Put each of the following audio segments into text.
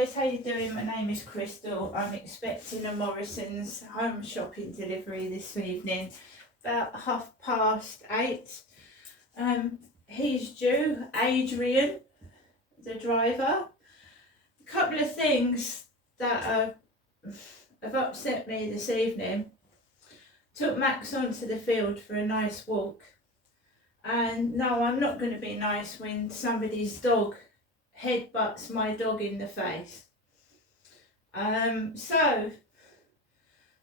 guys, how you doing? My name is Crystal. I'm expecting a Morrisons home shopping delivery this evening, about 8:30. He's due, Adrian, the driver. A couple of things that have upset me this evening. Took Max onto the field for a nice walk, and no, I'm not going to be nice when somebody's dog headbutts my dog in the face. So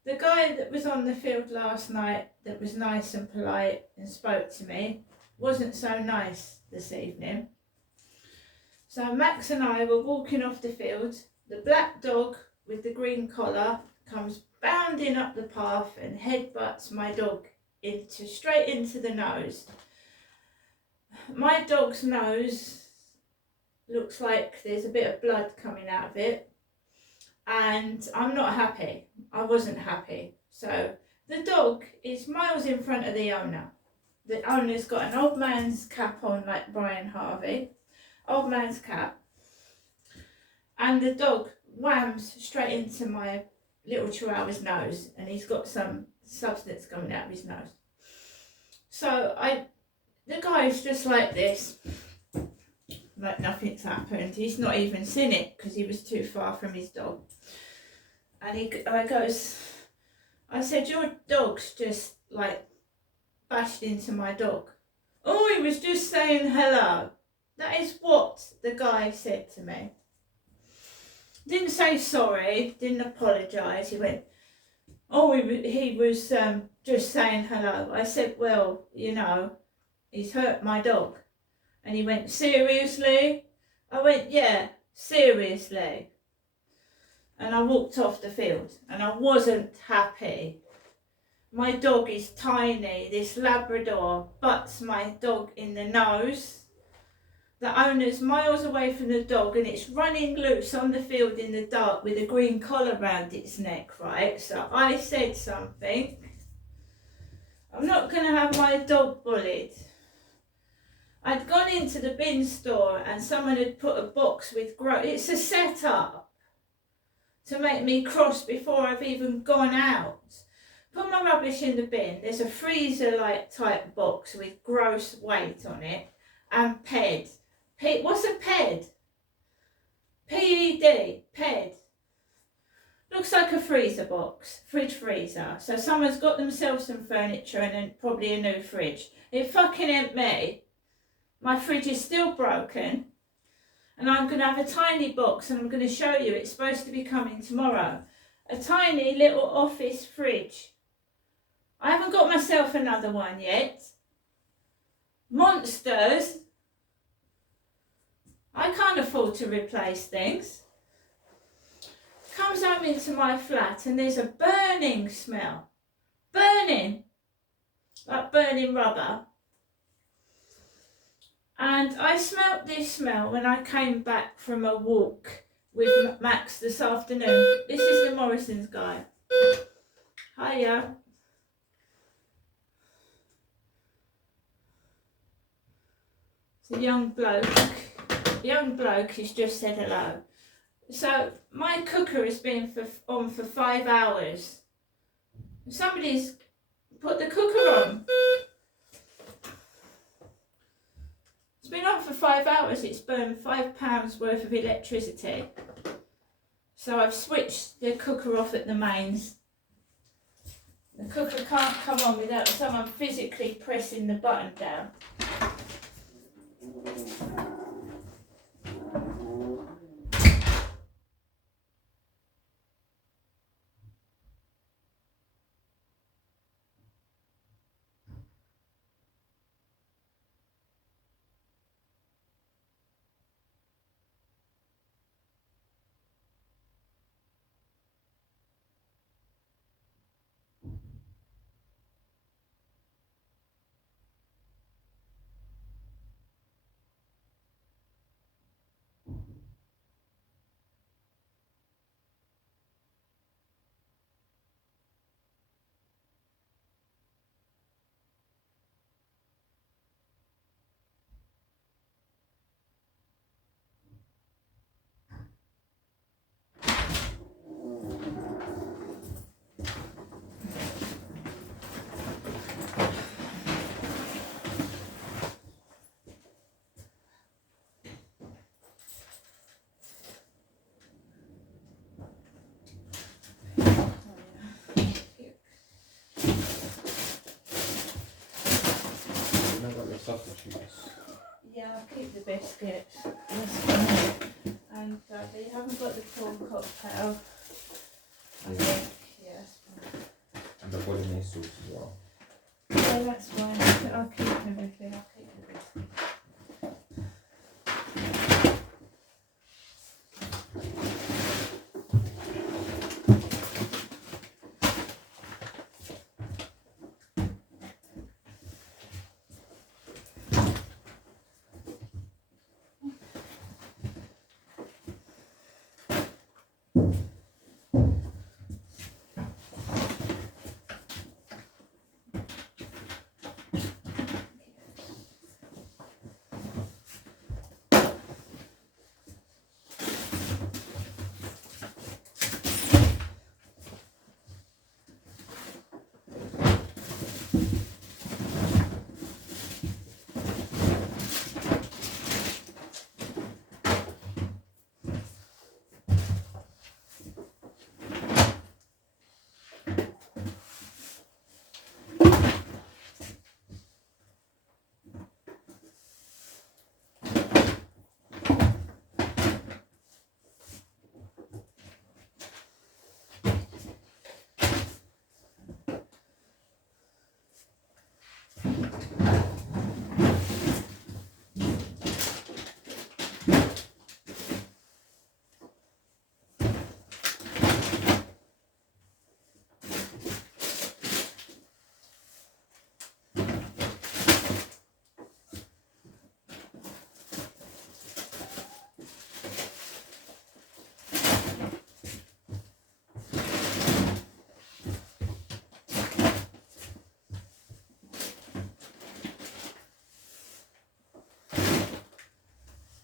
the guy that was on the field last night that was nice and polite and spoke to me wasn't so nice this evening. So Max and I were walking off the field. The black dog with the green collar comes bounding up the path and headbutts my dog straight into the nose. My dog's nose looks like there's a bit of blood coming out of it, and I'm not happy. I wasn't happy. So the dog is miles in front of the owner. The owner's got an old man's cap on, like Brian Harvey, old man's cap, and the dog whams straight into my little chihuahua's nose, and he's got some substance coming out of his nose. So the guy's just like this, like nothing's happened. He's not even seen it because he was too far from his dog. And I said, your dog's just like bashed into my dog. Oh, he was just saying hello. That is what the guy said to me. Didn't say sorry, didn't apologise. He went, oh, he was just saying hello. I said, well, you know, he's hurt my dog. And he went, seriously? I went, yeah, seriously. And I walked off the field, and I wasn't happy. My dog is tiny. This Labrador butts my dog in the nose. The owner's miles away from the dog, and it's running loose on the field in the dark with a green collar round its neck, right? So I said something. I'm not going to have my dog bullied. I'd gone into the bin store and someone had put a box with it's a setup to make me cross before I've even gone out. Put my rubbish in the bin. There's a freezer-like type box with gross weight on it and PED. What's a PED? PED. PED. Looks like a freezer box, fridge freezer. So someone's got themselves some furniture and then probably a new fridge. It fucking ain't me. My fridge is still broken, and I'm going to have a tiny box, and I'm going to show you. It's supposed to be coming tomorrow. A tiny little office fridge. I haven't got myself another one yet. Monsters. I can't afford to replace things. Comes home into my flat, and there's a burning smell. Burning. Like burning rubber. And I smelt this smell when I came back from a walk with Max this afternoon. This is the Morrisons guy. Hiya. It's a young bloke. Young bloke who's just said hello. So my cooker has been on for 5 hours. Somebody's put the cooker on. It's been on for 5 hours. It's burned £5 worth of electricity. So I've switched the cooker off at the mains. The cooker can't come on without someone physically pressing the button down. love the cheese. Yeah, I'll keep the biscuits. That's fine. And you haven't got the prawn cocktail. I think, yeah, that's fine. And the bolognese sauce as well. Yeah, that's fine. I'll keep everything. I'll keep the biscuits.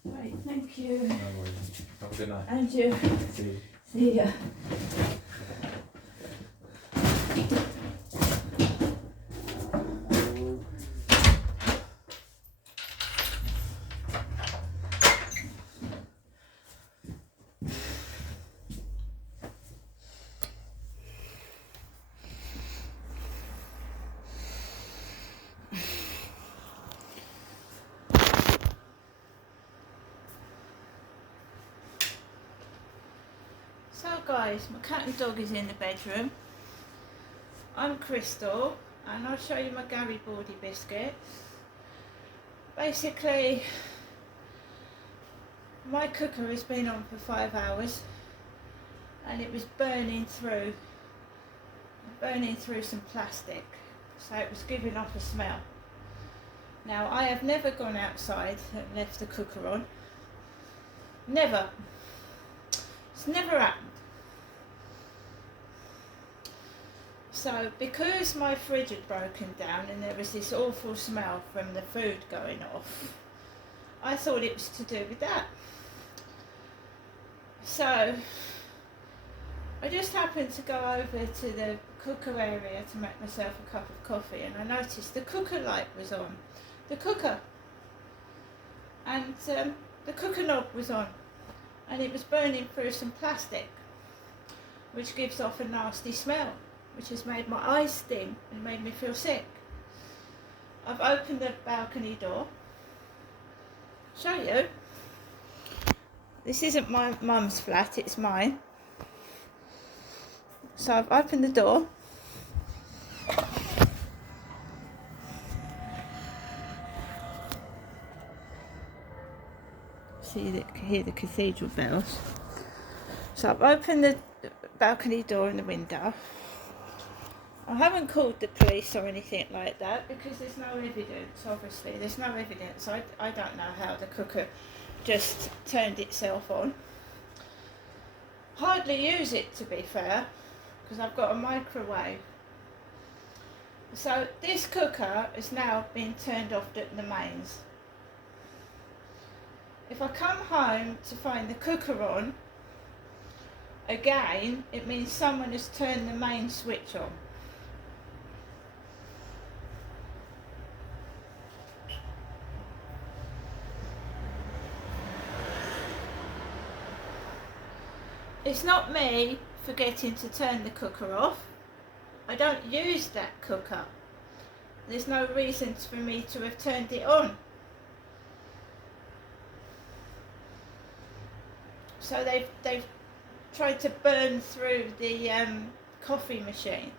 Right, thank you. No worries. Have a good night. And you. See you. See ya. So guys, my cat and dog is in the bedroom. I'm Crystal and I'll show you my garibaldi biscuits. Basically, my cooker has been on for 5 hours and it was burning through some plastic, so it was giving off a smell. Now I have never gone outside and left the cooker on. Never. It's never happened. So because my fridge had broken down and there was this awful smell from the food going off, I thought it was to do with that. So I just happened to go over to the cooker area to make myself a cup of coffee, and I noticed the cooker light was on. The cooker. And the cooker knob was on. And it was burning through some plastic, which gives off a nasty smell, which has made my eyes sting and made me feel sick. I've opened the balcony door. Show you. This isn't my mum's flat, it's mine. So I've opened the door. Hear the cathedral bells. So I've opened the balcony door and the window. I haven't called the police or anything like that because there's no evidence, obviously. There's no evidence. I don't know how the cooker just turned itself on. Hardly use it, to be fair, because I've got a microwave. So this cooker has now been turned off at the mains. If I come home to find the cooker on again, it means someone has turned the main switch on. It's not me forgetting to turn the cooker off. I don't use that cooker. there's no reasons for me to have turned it on. So they've tried to burn through the coffee machine.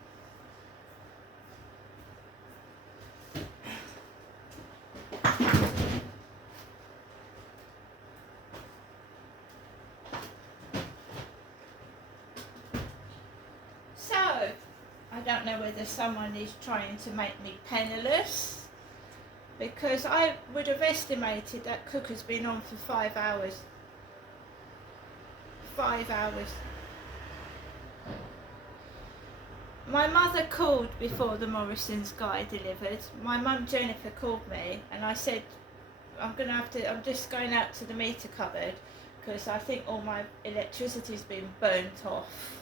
So, I don't know whether someone is trying to make me penniless, because I would have estimated that cooker's been on for 5 hours. 5 hours. My mother called before the Morrisons guy delivered. My mum Jennifer called me and I said, I'm just going out to the meter cupboard because I think all my electricity's been burnt off.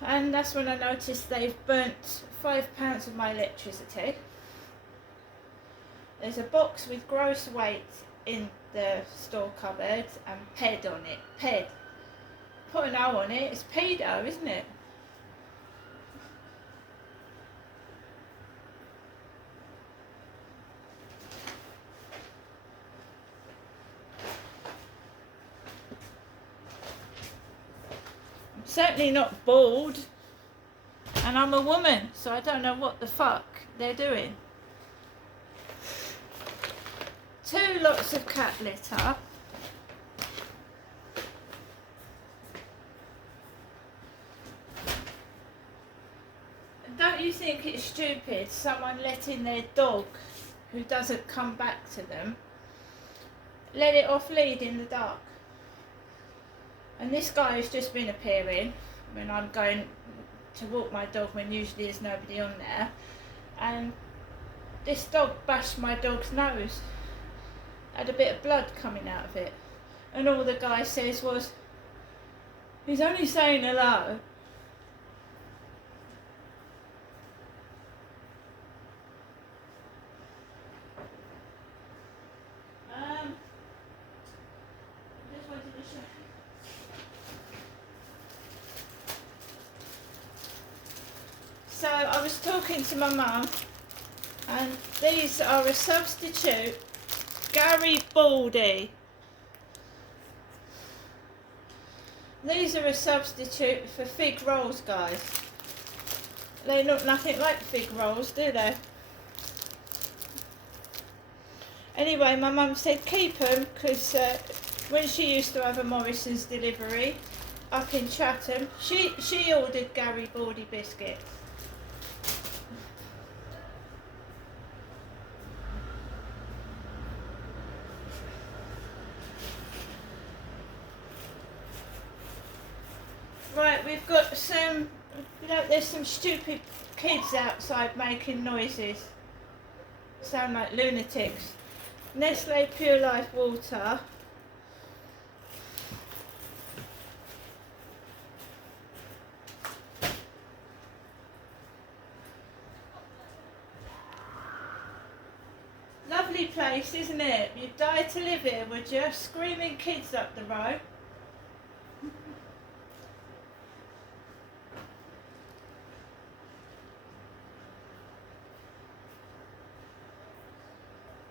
And that's when I noticed they've burnt £5 of my electricity. There's a box with gross weight in the store cupboard and PED on it. PED. Put an O on it, it's pedo, isn't it? I'm certainly not bald, and I'm a woman, so I don't know what the fuck they're doing. 2 lots of cat litter. Don't you think it's stupid, someone letting their dog, who doesn't come back to them, let it off lead in the dark? And this guy has just been appearing when I'm going to walk my dog when usually there's nobody on there, and this dog bashed my dog's nose. Had a bit of blood coming out of it, and all the guy says was, he's only saying hello. Just wanted to show. So I was talking to my mum, and these are a substitute garibaldi. These are a substitute for fig rolls, guys. They look nothing like fig rolls, do they? Anyway, my mum said keep them because when she used to have a Morrisons delivery up in Chatham, she ordered garibaldi biscuits. Right, we've got some, there's some stupid kids outside making noises. Sound like lunatics. Nestle Pure Life water. Lovely place, isn't it? You'd die to live here, would you? Screaming kids up the road.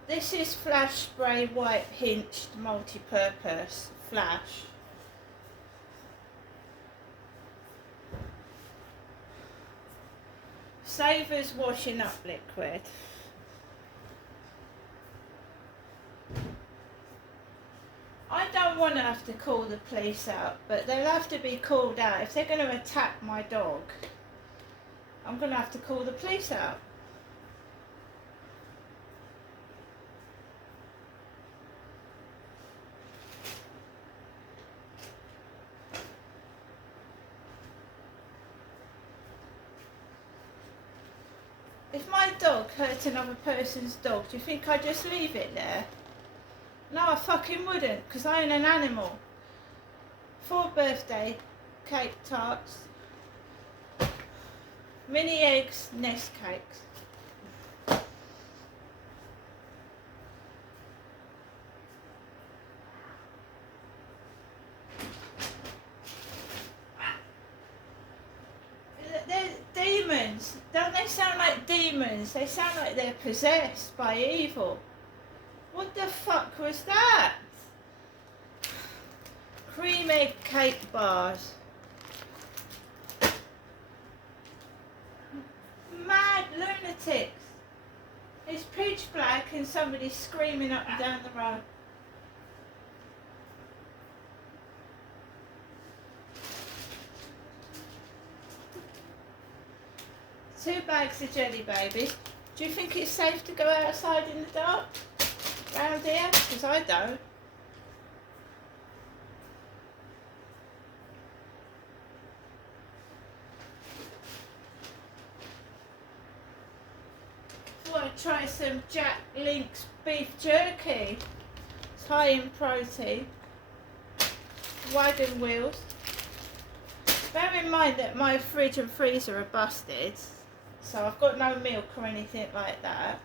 This is Flash Spray White Hinged Multi-Purpose Flash. Savers washing up liquid. I don't want to have to call the police out, but they'll have to be called out. If they're going to attack my dog, I'm going to have to call the police out. If my dog hurt another person's dog, do you think I'd just leave it there? No, I fucking wouldn't, because I own an animal. 4 birthday cake tarts, mini eggs, nest cakes. They're demons. Don't they They sound like demons. They sound like they're possessed by evil. What the fuck was that? Cream egg cake bars. Mad lunatics. It's pitch black and somebody's screaming up and down the road. Two bags of jelly babies. Do you think it's safe to go outside in the dark round here? Because I don't. Thought I'd try some Jack Link's beef jerky. It's high in protein. Wagon wheels. Bear in mind that my fridge and freezer are busted. So I've got no milk or anything like that.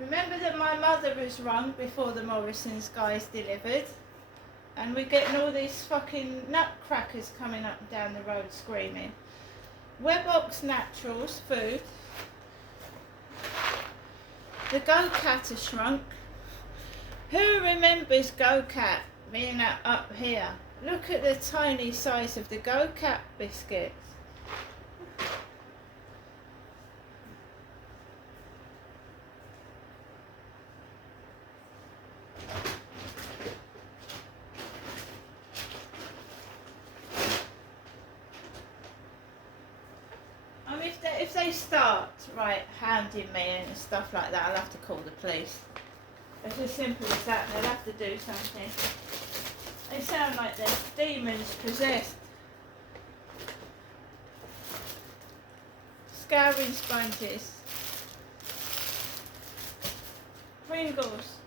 Remember that my mother was wrong before the Morrisons guys delivered. And we're getting all these fucking nutcrackers coming up and down the road screaming. Webox Naturals food. The Go-Cat has shrunk. Who remembers Go-Cat being up here? Look at the tiny size of the Go-Cat biscuits. If they start hounding me and stuff like that, I'll have to call the police. It's as simple as that. They'll have to do something. They sound like they're demons possessed. Scouring sponges. Pringles.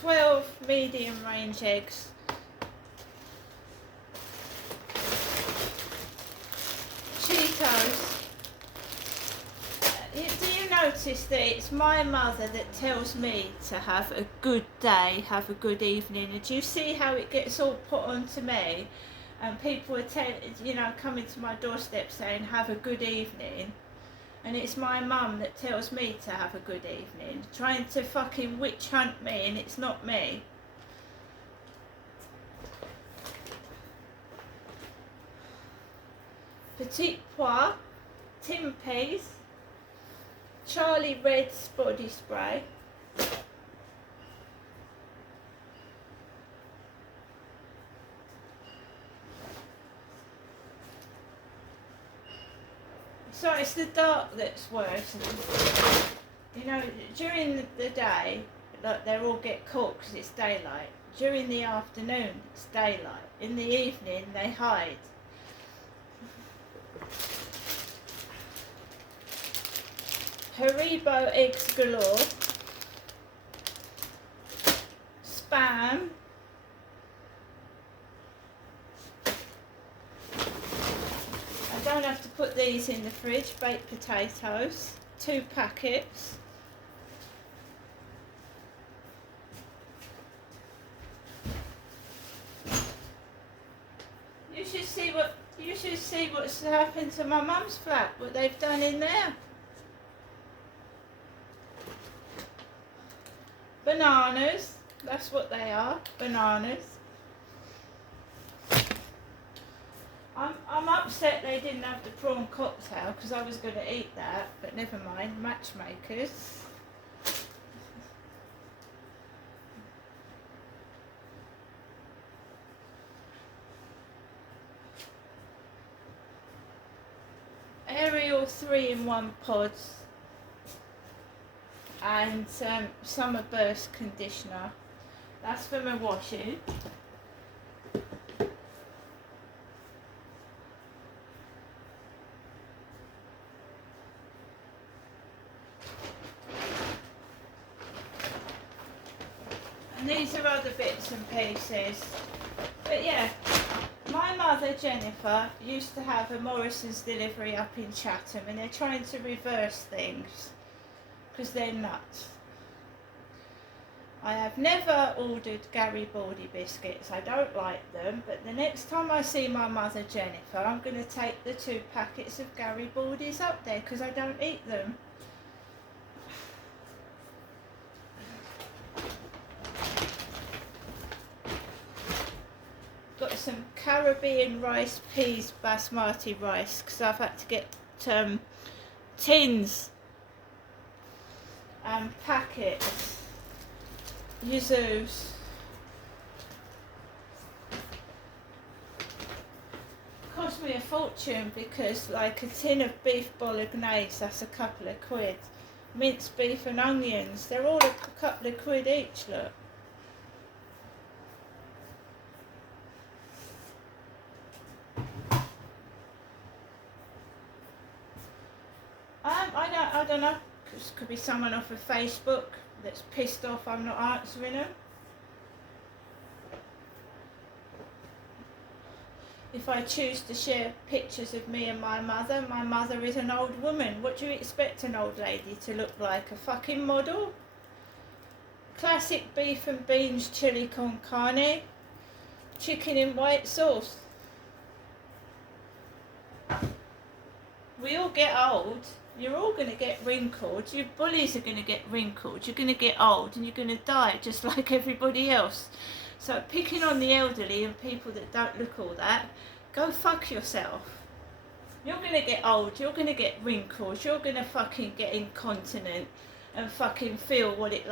12 medium range eggs. Cheetos. Do you notice that it's my mother that tells me to have a good day, have a good evening, and do you see how it gets all put onto me? And people are coming to my doorstep saying have a good evening, and it's my mum that tells me to have a good evening, trying to fucking witch hunt me, and it's not me. Petit Pois, Tim Peas, Charlie Red's body spray, so it's the dark that's worse. You know, during the day, like they all get caught because it's daylight. During the afternoon, it's daylight. In the evening, they hide. Haribo eggs galore, spam, I don't have to put these in the fridge, baked potatoes, 2 packets, you should see what's happened to my mum's flat, what they've done in there. Bananas, that's what they are, bananas. I'm upset they didn't have the prawn cocktail because I was going to eat that, but never mind, matchmakers. Ariel 3-in-1 pods. And summer burst conditioner. That's for my washing. And these are other bits and pieces. But yeah, my My mother, Jennifer, used to have a Morrisons delivery up in Chatham, and they're trying to reverse things because they're nuts. I have never ordered garibaldi biscuits. I don't like them, but the next time I see my mother, Jennifer, I'm going to take the 2 packets of garibaldis up there because I don't eat them. Got some Caribbean rice peas basmati rice because I've had to get tins and packets. Yuzus. Cost me a fortune because like a tin of beef bolognese, that's a couple of quid. Minced beef and onions, they're all a couple of quid each, look. I don't know. Could be someone off of Facebook that's pissed off I'm not answering them. If I choose to share pictures of me and my mother is an old woman. What do you expect an old lady to look like? A fucking model? Classic beef and beans chili con carne, chicken in white sauce. We all get old. You're all going to get wrinkled. Your bullies are going to get wrinkled. You're going to get old and you're going to die just like everybody else. So picking on the elderly and people that don't look all that, go fuck yourself. You're going to get old. You're going to get wrinkles. You're going to fucking get incontinent and fucking feel what it's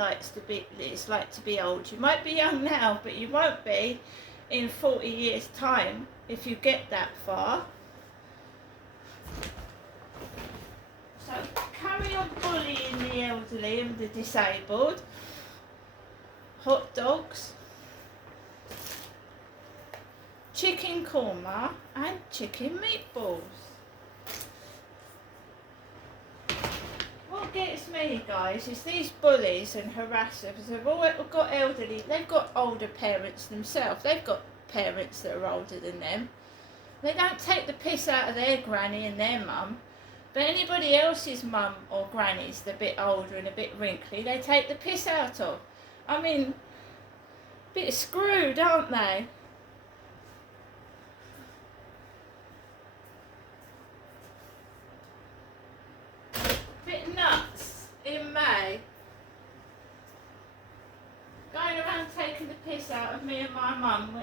like to be old. You might be young now, but you won't be in 40 years' time if you get that far. So carry on bullying the elderly and the disabled. Hot dogs, chicken korma and chicken meatballs. What gets me, guys, is these bullies and harassers have all got elderly, they've got older parents themselves. They've got parents that are older than them. They don't take the piss out of their granny and their mum. But anybody else's mum or granny's a bit older and a bit wrinkly, they take the piss out of. I mean, a bit screwed, aren't they? Bit nuts in May. Going around taking the piss out of me and my mum.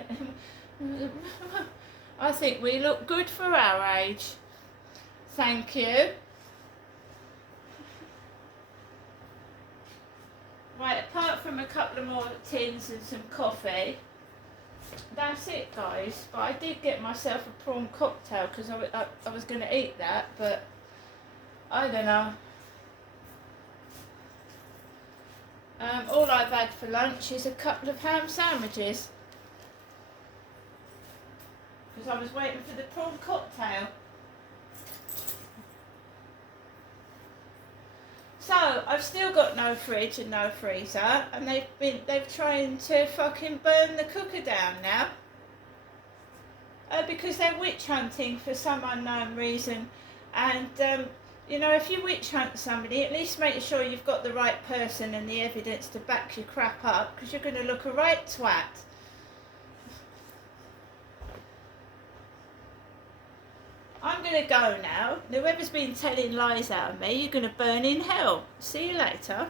I think we look good for our age. Thank you. Right, apart from a couple of more tins and some coffee, that's it, guys. But I did get myself a prawn cocktail because I was going to eat that, but I don't know. All I've had for lunch is a couple of ham sandwiches because I was waiting for the prawn cocktail. So I've still got no fridge and no freezer, and they've trying to fucking burn the cooker down now because they're witch hunting for some unknown reason. And you know, if you witch hunt somebody, at least make sure you've got the right person and the evidence to back your crap up, because you're going to look a right twat. I'm going to go now. Whoever's been telling lies out of me, you're going to burn in hell. See you later.